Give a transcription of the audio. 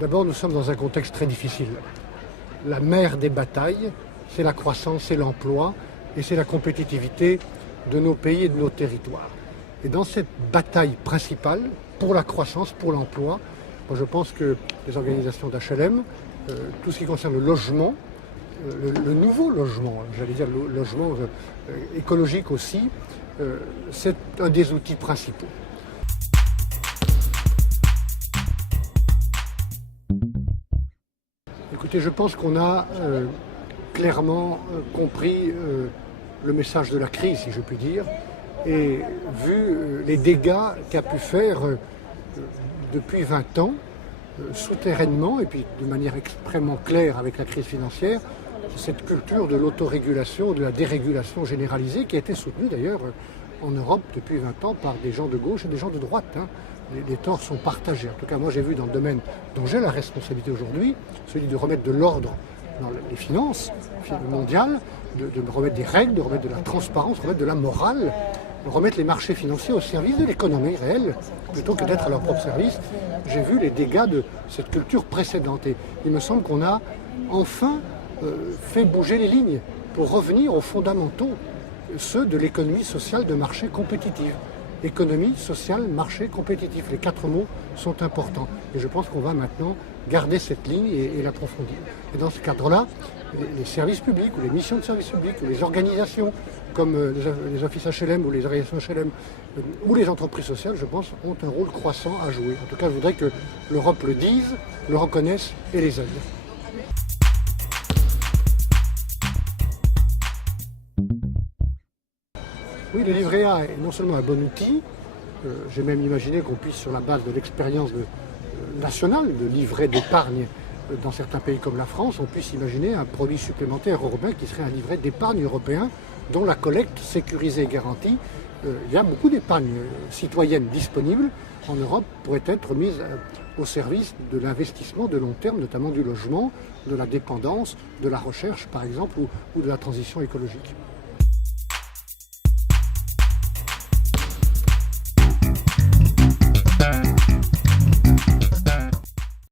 D'abord, nous sommes dans un contexte très difficile. La mère des batailles, c'est la croissance, c'est l'emploi et c'est la compétitivité de nos pays et de nos territoires. Et dans cette bataille principale, pour la croissance, pour l'emploi, moi je pense que les organisations d'HLM, tout ce qui concerne le logement, le nouveau logement, j'allais dire le logement écologique aussi, c'est un des outils principaux. Écoutez, je pense qu'on a clairement compris le message de la crise, si je puis dire, et vu les dégâts qu'a pu faire depuis 20 ans, souterrainement et puis de manière extrêmement claire avec la crise financière, cette culture de l'autorégulation, de la dérégulation généralisée qui a été soutenue d'ailleurs en Europe depuis 20 ans par des gens de gauche et des gens de droite. Les torts sont partagés. En tout cas, moi j'ai vu dans le domaine dont j'ai la responsabilité aujourd'hui, celui de remettre de l'ordre dans les finances mondiales, de remettre des règles, de remettre de la transparence, de remettre de la morale, de remettre les marchés financiers au service de l'économie réelle, plutôt que d'être à leur propre service. J'ai vu les dégâts de cette culture précédente. Et il me semble qu'on a enfin fait bouger les lignes pour revenir aux fondamentaux, ceux de l'économie sociale de marché compétitive. Économie, sociale, marché, compétitif. Les 4 mots sont importants. Et je pense qu'on va maintenant garder cette ligne et l'approfondir. Et dans ce cadre-là, les services publics ou les missions de services publics ou les organisations comme les offices HLM ou les organisations HLM ou les entreprises sociales, je pense, ont un rôle croissant à jouer. En tout cas, je voudrais que l'Europe le dise, le reconnaisse et les aide. Oui, le livret A est non seulement un bon outil, j'ai même imaginé qu'on puisse, sur la base de l'expérience nationale de livret d'épargne dans certains pays comme la France, on puisse imaginer un produit supplémentaire européen qui serait un livret d'épargne européen dont la collecte sécurisée et garantie. Il y a beaucoup d'épargne citoyenne disponible en Europe pourrait être mise au service de l'investissement de long terme, notamment du logement, de la dépendance, de la recherche par exemple ou de la transition écologique.